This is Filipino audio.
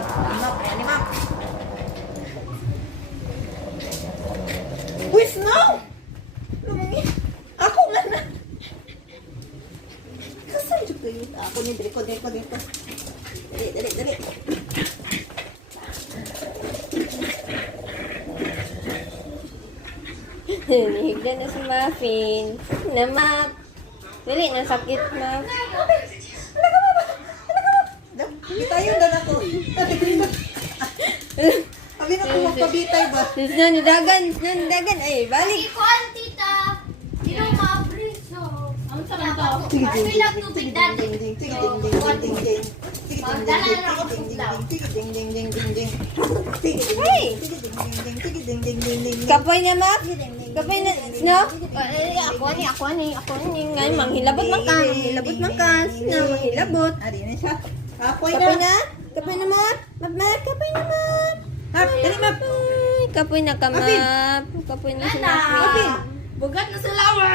Map. Ayan ni Map. Wis no! Lumungi. Ako nga na. Kasan dyan kayo? Ako ni dali ko. Dali. Nihigda na si Muffin. Na Map. Dali, nasakit Map. Bitayo na ako. Sabi na kung magpabitay ba? Sis na nidagan. Ay, balik. Ikuan, tita. Di na maabriso. Ang sarap to. Ay, bilang tubig dati. Kapoy na Map. Kapoy na. Snow? Ako ni. Ngayon, manghilabot man ka. Snow, manghilabot. Ari na siya. Kapoy Kapoy na. na? Kapoy na Map? Map, kapoy na Map. Dali Map. Ay, kapoy na ka Map. Kapoy na si Muffin. Bugat na sa lawa.